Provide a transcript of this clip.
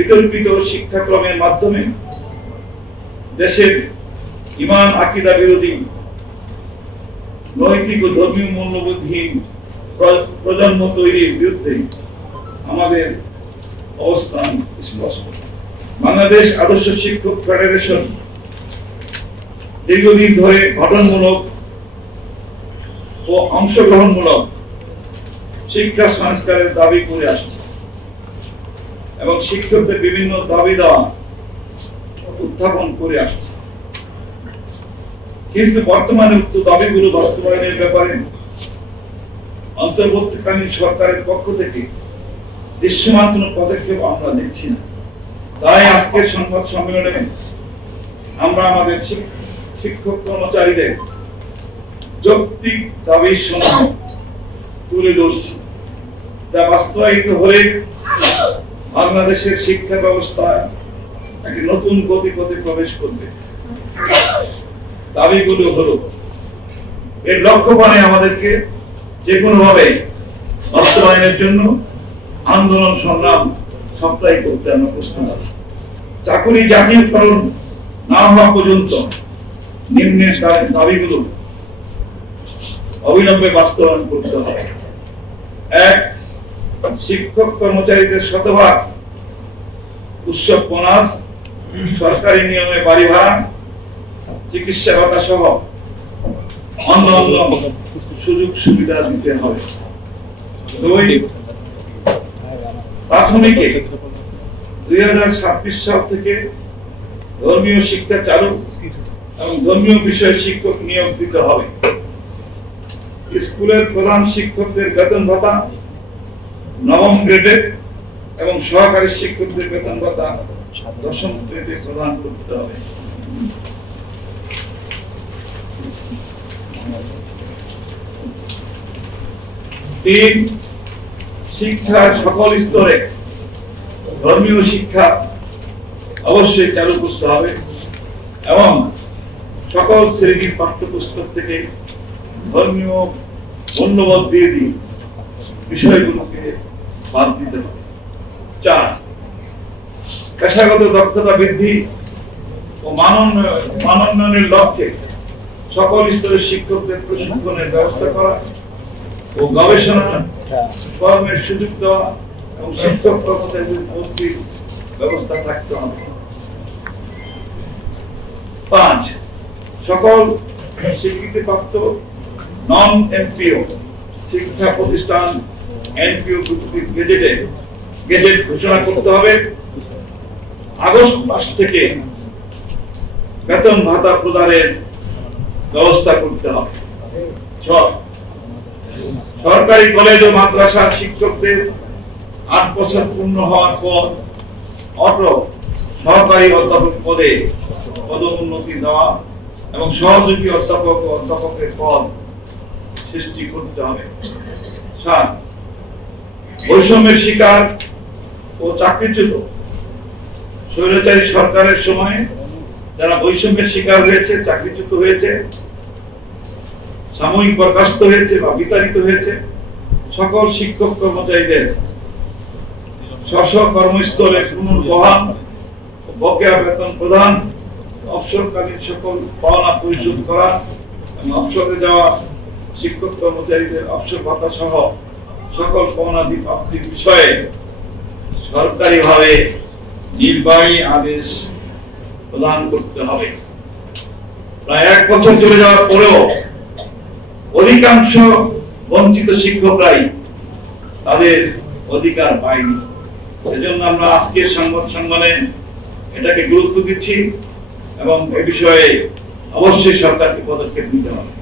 বিতর্কিত শিক্ষাক্রমের মাধ্যমে দেশের ঈমান আকীদা বিরোধী নৈতিক ও ধর্মীয় মূল্যবোধহীন প্রজন্ম তৈরির বিরুদ্ধে আমাদের অবস্থান স্পষ্ট। বাংলাদেশ আদর্শ শিক্ষক ফেডারেশন দীর্ঘদিন ধরে গঠনমূলক ও অংশগ্রহণমূলক শিক্ষা সংস্কারের দাবি করে আসছে এবং শিক্ষকদের বিভিন্ন দাবি দেওয়া উত্থাপন করে আসছে, কিন্তু বর্তমানে উক্ত দাবিগুলো বাস্তবায়নের ব্যাপারে অন্তর্বর্তীকালীন সরকারের পক্ষ থেকে দৃশ্যমান কোনো পদক্ষেপ আমরা দেখছি না। তাই আজকের সংবাদ সম্মেলনে আমরা আমাদের শিক্ষক কর্মচারীদের যৌক্তিক দাবি সমূহ তুলে ধরছি, যা বাস্তবায়িত হলে বাংলাদেশের শিক্ষা ব্যবস্থায় একটি নতুন গতিপথে প্রবেশ করবে। দাবিগুলো হলো, এর লক্ষ্যপানে আমাদেরকে যে কোনো ভাবে বাস্তবায়নের জন্য আন্দোলন সংগ্রাম সবটাই করতে আমরা প্রস্তুত আছি। চাকরি জাতীয়করণ না হওয়া পর্যন্ত নিম্নের দাবিগুলো অবিলম্বে বাস্তবায়ন করতে হবে। ১, শিক্ষক কর্মচারীদের শতভাগ উৎসব বোনাস, সরকারি নিয়মে বাড়ি ভাড়া, চিকিৎসা ভাতা সহ অন্যান্য সুযোগ সুবিধা দিতে হবে। ২, প্রাথমিকে ২০২৬ সাল থেকে ধর্মীয় শিক্ষা চালু এবং ধর্মীয় বিষয়ে শিক্ষক নিয়োগ দিতে হবে। স্কুলের প্রধান শিক্ষকদের বেতন ভাতা নবম গ্রেডে এবং সহকারী শিক্ষকদের বেতন ভাতা দশম গ্রেডে প্রদান করতে হবে। ৩, শিক্ষার সকল স্তরে ধর্মীয় শিক্ষা অবশ্যই চালু করতে হবে এবং সকল শ্রেণীর পাঠ্যপুস্তক থেকে ধর্মীয় মূল্যবোধ বিরোধী বিষয়গুলোকে বাদ দিতে হবে। ৪, পেশাগত দক্ষতা বৃদ্ধি ও মানোন্নয়নের লক্ষ্যে সকল স্তরের শিক্ষকদের প্রশিক্ষণের ব্যবস্থা করা ও গবেষণা কর্মের সুযোগ দেওয়া এবং শিক্ষক কর্মচারীদের ভর্তির ব্যবস্থা থাকতে হবে। ৫, সকল স্বীকৃতিপ্রাপ্ত নন এনপিও শিক্ষা প্রতিষ্ঠান এনপিও গেজেট ঘোষণা করতে হবে। আগস্ট মাস থেকে বেতন ভাতা প্রদানের ব্যবস্থা করতে হবে। ৬, সরকারি কলেজ ও মাদ্রাসার শিক্ষকদের ৮ বছর পূর্ণ হওয়ার পর অটো সহকারী অধ্যাপক পদে পদোন্নতি দেওয়া এবং সহযোগী অধ্যাপক ও অধ্যাপকের পদ সৃষ্টি করতে হবে। ৭, বৈষম্যের শিকার ও চাকরিচ্যুত স্বৈরাচারী সরকারের সময়ে যারা বৈষম্যের শিকার হয়েছে, চাকরিচ্যুত হয়েছে, সাময়িক বরখাস্ত হয়েছে বা বিতাড়িত হয়েছে, সকল শিক্ষক কর্মচারীদের স্ব কর্মস্থলে পুনর্বহাল, বকেয়া বেতন প্রদান, অবসরকালীন সকল পাওনা পরিশোধ করা এবং অবসরে যাওয়া শিক্ষক কর্মচারীদের অবসর ভাতা সহ সকল পাওনাদি প্রাপ্তির বিষয়ে সরকারিভাবে নির্বাহী আদেশ প্রদান করতে হবে। প্রায় ১ বছর চলে যাওয়ার পরেও অধিকাংশ বঞ্চিত শিক্ষকরাই তাদের অধিকার পায়নি। সেজন্য আমরা আজকের সংবাদ সম্মেলনে এটাকে গুরুত্ব দিচ্ছি এবং এ বিষয়ে অবশ্যই সরকারকে পদক্ষেপ নিতে হবে।